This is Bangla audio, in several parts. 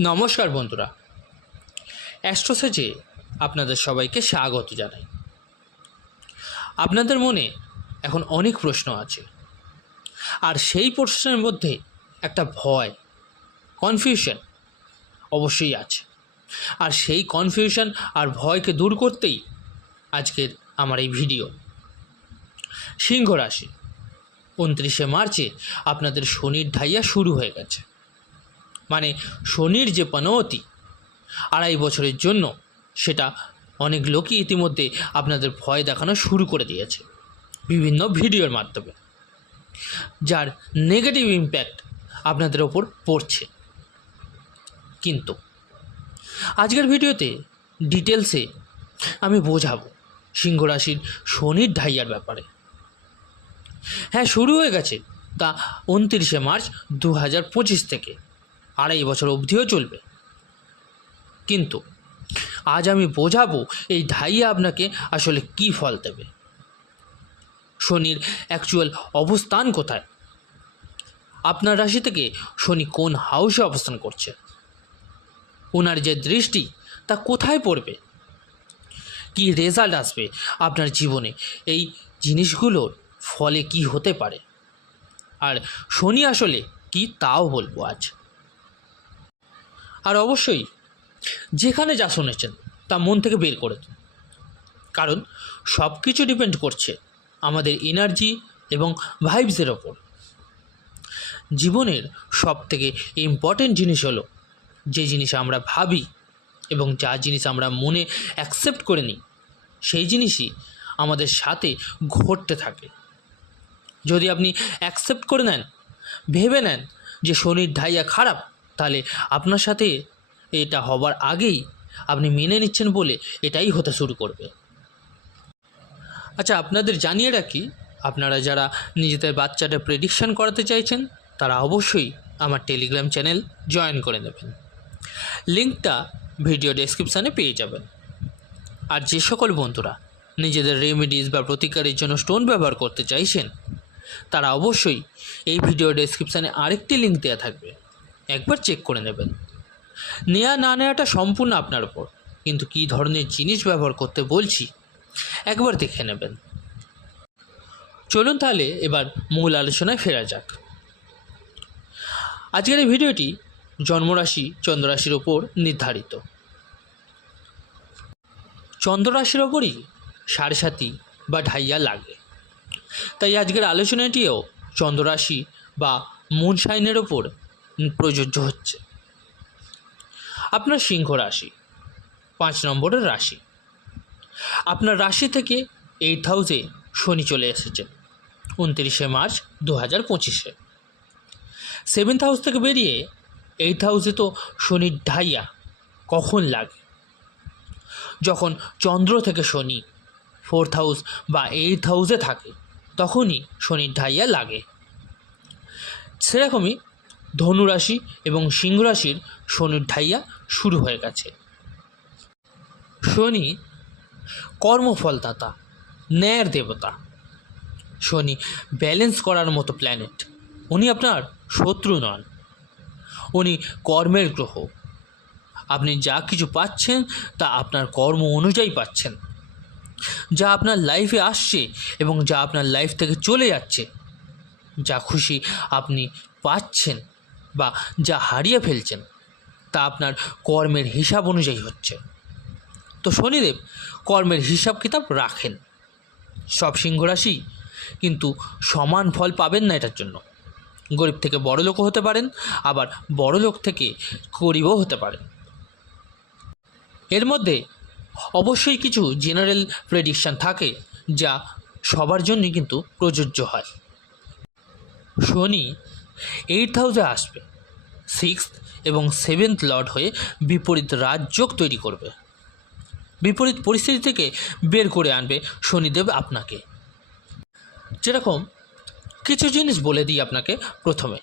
নমস্কার বন্ধুরা। অ্যাস্ট্রোসেজে আপনাদের সবাইকে স্বাগত জানাই। আপনাদের মনে এখন অনেক প্রশ্ন আছে। আর সেই প্রশ্নের মধ্যে একটা ভয় কনফিউশন অবশ্যই আছে। আর সেই কনফিউশন আর ভয়কে দূর করতেই আজকের আমার এই ভিডিও সিংহ রাশি, উনত্রিশে মার্চে আপনাদের শনির ঢাইয়া শুরু হয়ে গেছে। মানে শনির যে পনৌতি আড়াই বছরের জন্য, সেটা অনেক লোকই ইতিমধ্যে আপনাদের ভয় দেখানো শুরু করে দিয়েছে, বিভিন্ন ভিডিওর মাধ্যমে, যার নেগেটিভ ইম্প্যাক্ট আপনাদের ওপর পড়ছে। কিন্তু আজকের ভিডিওতে ডিটেলসে আমি বোঝাবো সিংহ রাশির শনির ঢাইয়ার ব্যাপারে। হ্যাঁ শুরু হয়ে গেছে তা উনত্রিশে মার্চ দু হাজার পঁচিশ থেকে। আড়াই বছর অবধিও চলবে। কিন্তু আজ আমি বোঝাবো এই ঢাইয়া আপনাকে আসলে কি ফল দেবে। শনির অ্যাকচুয়াল অবস্থান কোথায়? আপনার রাশি থেকে শনি কোন হাউসে অবস্থান করছে? ওনার যে দৃষ্টি, তা কোথায় পড়বে? কি রেজাল্ট আসবে আপনার জীবনে? এই জিনিসগুলোর ফলে কি হতে পারে? আর শনি আসলে কি, তাও বলব আজ। আর অবশ্যই যেখানে যা শুনেছেন, তা মন থেকে বের করে কারণ সব কিছু ডিপেন্ড করছে আমাদের এনার্জি এবং ভাইবসের ওপর। জীবনের সব থেকে ইম্পর্টেন্ট জিনিস হলো যে জিনিস আমরা ভাবি এবং যা জিনিস আমরা মনে অ্যাকসেপ্ট করে নিই, সেই জিনিসই আমাদের সাথে ঘটতে থাকে। যদি আপনি অ্যাকসেপ্ট করে নেন, ভেবে নেন যে শনির ঢাইয়া খারাপ তাহলে আপনার সাথে এটা হবার আগেই আপনি মেনে নিচ্ছেন বলে এটাই হতে শুরু করবে। আচ্ছা আপনাদের জানিয়ে রাখি, আপনারা যারা নিজেদের বাচ্চাটা প্রেডিকশান করাতে চাইছেন, তারা অবশ্যই আমার টেলিগ্রাম চ্যানেল জয়েন করে নেবেন। লিঙ্কটা ভিডিও ডেসক্রিপশানে পেয়ে যাবেন। আর যে সকল বন্ধুরা নিজেদের রেমেডিস বা প্রতিকারের জন্য স্টোন ব্যবহার করতে চাইছেন, তারা অবশ্যই এই ভিডিও ডেসক্রিপশানে আরেকটি লিঙ্ক দেওয়া থাকবে। একবার চেক করে নেবেন। নেওয়া না নেওয়াটা সম্পূর্ণ আপনার উপর। কিন্তু কী ধরনের জিনিস ব্যবহার করতে বলছি, একবার দেখে নেবেন। চলুন তাহলে এবার মূল আলোচনায় ফেরা যাক। আজকের এই ভিডিওটি জন্মরাশি, চন্দ্ররাশির ওপর নির্ধারিত। চন্দ্ররাশির ওপরই সাড়ে সাতি বা ঢাইয়া লাগে। তাই আজকের আলোচনাটিও চন্দ্ররাশি বা মুন সাইনের ওপর প্রযোজ্য হচ্ছে। আপনার সিংহ রাশি, পাঁচ নম্বরের রাশি। আপনার রাশি থেকে এইট হাউসে শনি চলে এসেছেন উনত্রিশে মার্চ দু হাজার পঁচিশে। সেভেন্থ হাউস থেকে বেরিয়ে এইট হাউসে তো শনির ঢাইয়া কখন লাগে? যখন চন্দ্র থেকে শনি ফোর্থ হাউস বা এইট হাউসে থাকে, তখনই শনির ঢাইয়া লাগে। সেরকমই ধনুরাশি এবং সিংহ রাশির শনির ঢাইয়া শুরু হয়ে গেছে। শনি কর্মফলদাতা, ন্যায়ের দেবতা। শনি ব্যালেন্স করার মতো প্ল্যানেট উনি আপনার শত্রু নন। উনি কর্মের গ্রহ। আপনি যা কিছু পাচ্ছেন, তা আপনার কর্ম অনুযায়ী পাচ্ছেন। যা আপনার লাইফে আসছে এবং যা আপনার লাইফ থেকে চলে যাচ্ছে, যা খুশি আপনি পাচ্ছেন। বা যা হারিয়ে ফেলছেন, তা আপনার কর্মের হিসাব অনুযায়ী হচ্ছে। তো শনিদেব কর্মের হিসাব কিতাব রাখেন। সব সিংহরাশি কিন্তু সমান ফল পাবেন না এটার জন্য। গরিব থেকে বড় লোকও হতে পারেন, আবার বড় লোক থেকে গরিবও হতে পারেন। এর মধ্যে অবশ্যই কিছু জেনারেল প্রেডিকশান থাকে, যা সবার জন্যই কিন্তু প্রযোজ্য হয়। শনি এইট হাউসে আসবে। সিক্স এবং সেভেন্থ লর্ড হয়ে বিপরীত রাজযোগ তৈরি করবে। বিপরীত পরিস্থিতি থেকে বের করে আনবে শনিদেব আপনাকে। যেরকম কিছু জিনিস বলে দিই আপনাকে প্রথমে।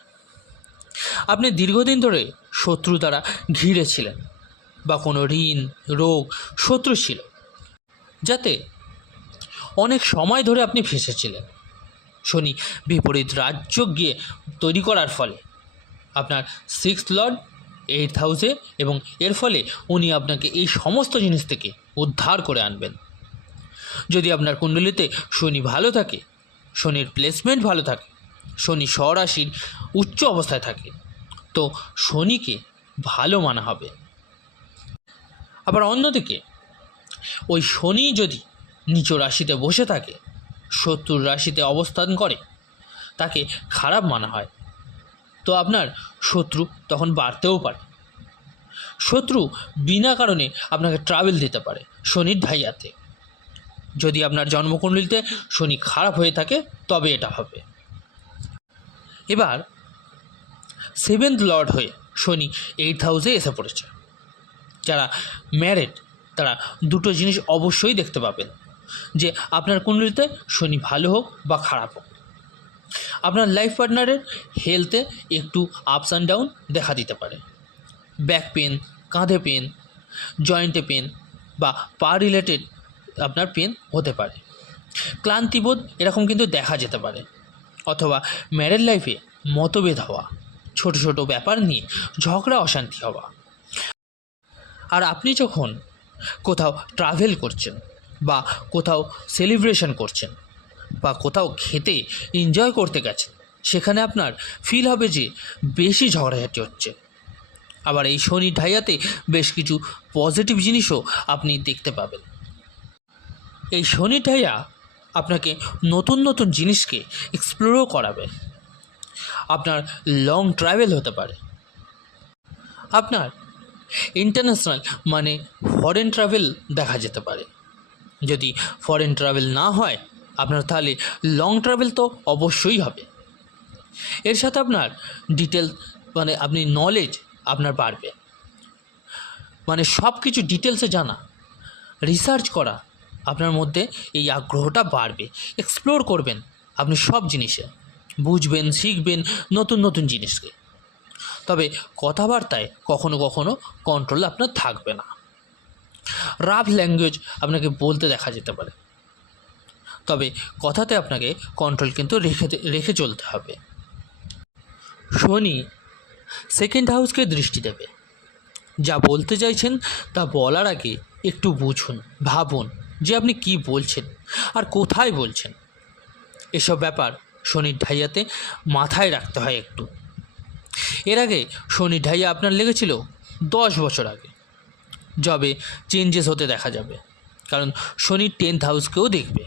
আপনি দীর্ঘদিন ধরে শত্রু দ্বারা ঘিরে ছিলেন বা কোনো ঋণ, রোগ, শত্রু ছিল, যাতে অনেক সময় ধরে আপনি ফেসেছিলেন শনি বিপরীত রাজ্য গিয়ে তৈরি করার ফলে আপনার সিক্স লর্ড এইট হাউসে এবং এর ফলে উনি আপনাকে এই সমস্ত জিনিস থেকে উদ্ধার করে আনবেন। যদি আপনার কুণ্ডলিতে শনি ভালো থাকে, শনির প্লেসমেন্ট ভালো থাকে, শনি স্বরাশির উচ্চ অবস্থায় থাকে, তো শনিকে ভালো মানা হবে। আবার অন্যদিকে, ওই শনি যদি নিচ রাশিতে বসে থাকে শত্রুর রাশিতে অবস্থান করে। তাকে খারাপ মানা হয়। তো আপনার শত্রু তখন বাড়তেও পারে। শত্রু বিনা কারণে আপনাকে ট্রাভেল দিতে পারে শনির ঢাইয়াতে। যদি আপনার জন্মকুণ্ডলিতে শনি খারাপ হয়ে থাকে, তবে এটা হবে। এবার সেভেন্থ লর্ড হয়ে শনি এইট হাউসে এসে পড়েছে। যারা ম্যারেড তারা দুটো জিনিস অবশ্যই দেখতে পাবেন। যে আপনার কুণ্ডলিতে শনি ভালো হোক বা খারাপ হোক। আপনার লাইফ পার্টনারের হেলথে একটু আপস অ্যান্ড ডাউন দেখা দিতে পারে। ব্যাক পেন কাঁধে পেন জয়েন্টে পেন বা পা রিলেটেড আপনার পেন হতে পারে। ক্লান্তিবোধ এরকম কিন্তু দেখা যেতে পারে। অথবা ম্যারেড লাইফে মতভেদ হওয়া, ছোট ছোট ব্যাপার নিয়ে ঝগড়া, অশান্তি হওয়া। আর আপনি যখন কোথাও ট্রাভেল করছেন বা কোথাও সেলিব্রেশন করছেন বা কোথাও খেতে এনজয় করতে গেছেন, সেখানে আপনার ফিল হবে যে বেশি ঝগড়াঝাটি হচ্ছে। আবার এই শনি ঢাইয়াতে বেশ কিছু পজিটিভ জিনিসও আপনি দেখতে পাবেন। এই শনি ঢাইয়া আপনাকে নতুন নতুন জিনিসকে এক্সপ্লোরও করাবে। আপনার লং ট্রাভেল হতে পারে। আপনার ইন্টারন্যাশনাল মানে ফরেন ট্রাভেল দেখা যেতে পারে। যদি ফরেন ট্রাভেল না হয়, আপনার তাহলে লং ট্রাভেল তো অবশ্যই হবে। এর সাথে আপনার ডিটেল মানে আপনি নলেজ আপনার বাড়বে। মানে সব কিছু ডিটেলসে জানা রিসার্চ করা আপনার মধ্যে এই আগ্রহটা বাড়বে। এক্সপ্লোর করবেন আপনি সব জিনিসে। বুঝবেন, শিখবেন নতুন নতুন জিনিসকে। তবে কথাবার্তায় কখনো কখনো কন্ট্রোল আপনার থাকবে না। রাফ ল্যাঙ্গুয়েজ আপনাকে বলতে দেখা যেতে পারে। তবে কথাতে আপনাকে কন্ট্রোল কিন্তু রেখে রেখে চলতে হবে। শনি সেকেন্ড হাউসকে দৃষ্টি দেবে। যা বলতে চাইছেন, তা বলার আগে একটু বুঝুন, ভাবুন যে আপনি কি বলছেন আর কোথায় বলছেন। এসব ব্যাপার শনির ঢাইয়াতে মাথায় রাখতে হয় একটু। এর আগে শনির ঢাইয়া আপনার লেগেছিল দশ বছর আগে। জবে চেঞ্জেস হতে দেখা যাবে। কারণ শনি টেন্থ হাউসকেও দেখবে।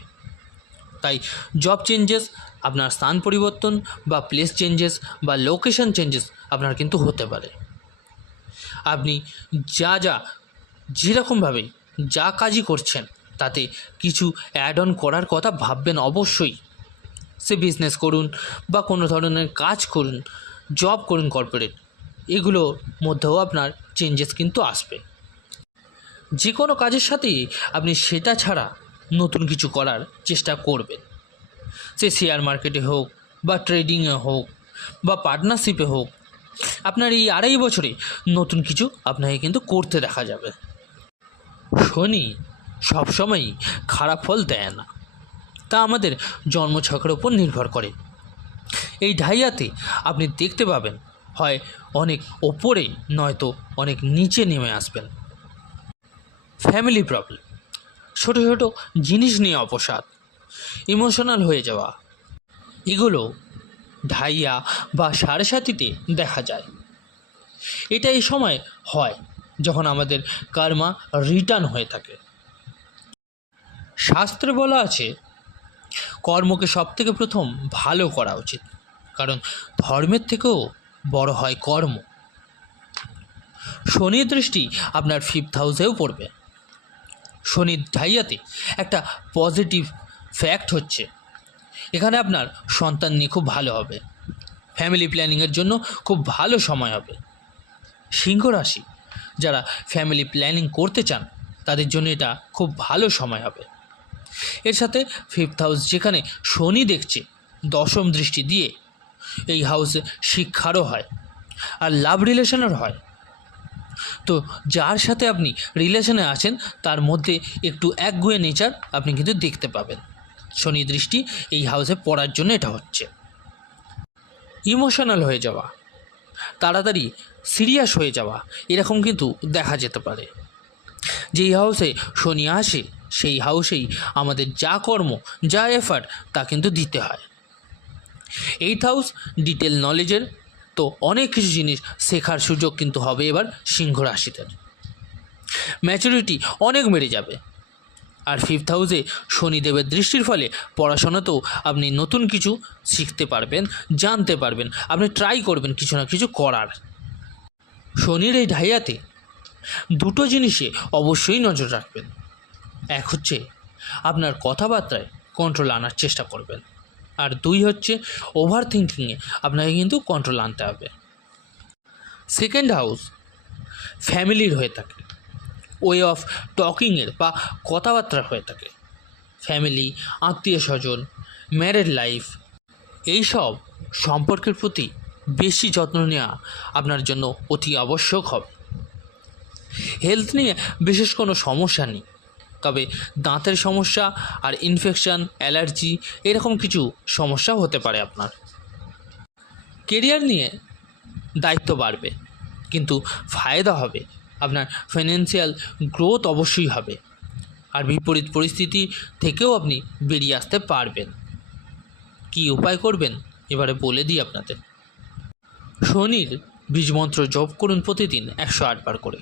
তাই জব চেঞ্জেস আপনার স্থান পরিবর্তন বা প্লেস চেঞ্জেস বা লোকেশন চেঞ্জেস আপনার কিন্তু হতে পারে। আপনি যা যা যেরকমভাবে যা কাজই করছেন, তাতে কিছু অ্যাড অন করার কথা ভাববেন অবশ্যই। সে বিজনেস করুন বা কোনো ধরনের কাজ করুন জব করুন কর্পোরেট এগুলোর মধ্যেও আপনার চেঞ্জেস কিন্তু আসবে। যে কোনো কাজের সাথে আপনি সেটা ছাড়া নতুন কিছু করার চেষ্টা করবেন। সে শেয়ার মার্কেটে হোক বা ট্রেডিংয়ে হোক বা পার্টনারশিপে হোক, আপনার এই আড়াই বছরে নতুন কিছু আপনাকে কিন্তু করতে দেখা যাবে। শনি সবসময়ই খারাপ ফল দেয় না। তা আমাদের জন্মছকের ওপর নির্ভর করে। এই ঢাইয়াতে আপনি দেখতে পাবেন, হয় অনেক ওপরে নয়তো অনেক নিচে নেমে আসবেন। ফ্যামিলি প্রবলেম ছোটো ছোটো জিনিস নিয়ে অপসাদ ইমোশনাল হয়ে যাওয়া, এগুলো ঢাইয়া বা সাড়ে সাতিতে দেখা যায়। এটা এই সময় হয় যখন আমাদের কর্মা রিটার্ন হয়ে থাকে। শাস্ত্রে বলা আছে, কর্মকে সব থেকে প্রথম ভালো করা উচিত, কারণ ধর্মের থেকেও বড় হয় কর্ম। শনির দৃষ্টি আপনার ফিফথ হাউসেও পড়বে। শনির ঢাইয়াতে একটা পজিটিভ ফ্যাক্ট হচ্ছে। এখানে আপনার সন্তান নিয়ে খুব ভালো হবে। ফ্যামিলি প্ল্যানিংয়ের জন্য খুব ভালো সময় হবে। সিংহ রাশি, যারা ফ্যামিলি প্ল্যানিং করতে চান, তাদের জন্য এটা খুব ভালো সময় হবে। এর সাথে ফিফথ হাউস যেখানে শনি দেখছে, দশম দৃষ্টি দিয়ে এই হাউসে শিক্ষারও হয়, আর লাভ রিলেশনের হয়। তো যার সাথে আপনি রিলেশনে আছেন, তার মধ্যে একটু একগুয়ে নেচার আপনি কিন্তু দেখতে পাবেন। শনি দৃষ্টি এই হাউসে পড়ার জন্য এটা হচ্ছে। ইমোশনাল হয়ে যাওয়া, তাড়াতাড়ি সিরিয়াস হয়ে যাওয়া, এরকম কিন্তু দেখা যেতে পারে। যেই হাউসে শনি আসে, সেই হাউসেই আমাদের যা কর্ম, যা এফার্ট তা কিন্তু দিতে হয়। এইট হাউস ডিটেল নলেজের তো অনেক কিছু জিনিস শেখার সুযোগ কিন্তু হবে এবার সিংহ রাশিদের। ম্যাচুরিটি অনেক বেড়ে যাবে। আর ফিফথ হাউসে শনিদেবের দৃষ্টির ফলে পড়াশোনাতেও আপনি নতুন কিছু শিখতে পারবেন, জানতে পারবেন, আপনি ট্রাই করবেন কিছু না কিছু করার। শনির এই ঢাইয়াতে দুটো জিনিসে অবশ্যই নজর রাখবেন। এক হচ্ছে আপনার কথাবার্তায় কন্ট্রোল আনার চেষ্টা করবেন। আর দুই হচ্ছে ওভার থিঙ্কিংয়ে আপনাকে কিন্তু কন্ট্রোল আনতে হবে। সেকেন্ড হাউস ফ্যামিলির হয়ে থাকে। ওয়ে অফ টকিংয়ের বা কথাবার্তা হয়ে থাকে। ফ্যামিলি আত্মীয় স্বজন ম্যারেড লাইফ এইসব সম্পর্কের প্রতি বেশি যত্ন নেওয়া আপনার জন্য অতি আবশ্যক হবে। হেলথ নিয়ে বিশেষ কোনো সমস্যা নেই। তবে দাঁতের সমস্যা আর ইনফেকশান অ্যালার্জি এরকম কিছু সমস্যা হতে পারে আপনার। কেরিয়ার নিয়ে দায়িত্ব বাড়বে, কিন্তু ফায়দা হবে। আপনার ফাইন্যান্সিয়াল গ্রোথ অবশ্যই হবে। আর বিপরীত পরিস্থিতি থেকেও আপনি বেরিয়ে আসতে পারবেন। কি উপায় করবেন? এবারে বলে দিই আপনাদের। শনির বীজমন্ত্র জপ করুন প্রতিদিন একশো আটবার করে।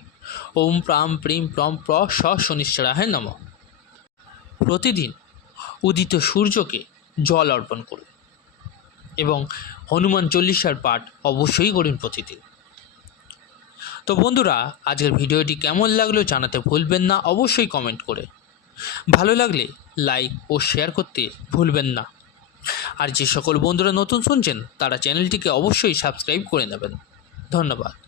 ওম প্রাম প্রিম প্রম প্র স শনিশ্চরাহে নম। প্রতিদিন উদিত সূর্যকে জল অর্পণ করুন এবং হনুমান চল্লিশার পাঠ অবশ্যই করুন প্রতিদিন। তো বন্ধুরা, আজকের ভিডিওটি কেমন লাগল জানাতে ভুলবেন না, অবশ্যই কমেন্ট করে। ভালো লাগলে লাইক ও শেয়ার করতে ভুলবেন না। আর যে সকল বন্ধুরা নতুন শুনছেন, তারা চ্যানেলটিকে অবশ্যই সাবস্ক্রাইব করে নেবেন। ধন্যবাদ।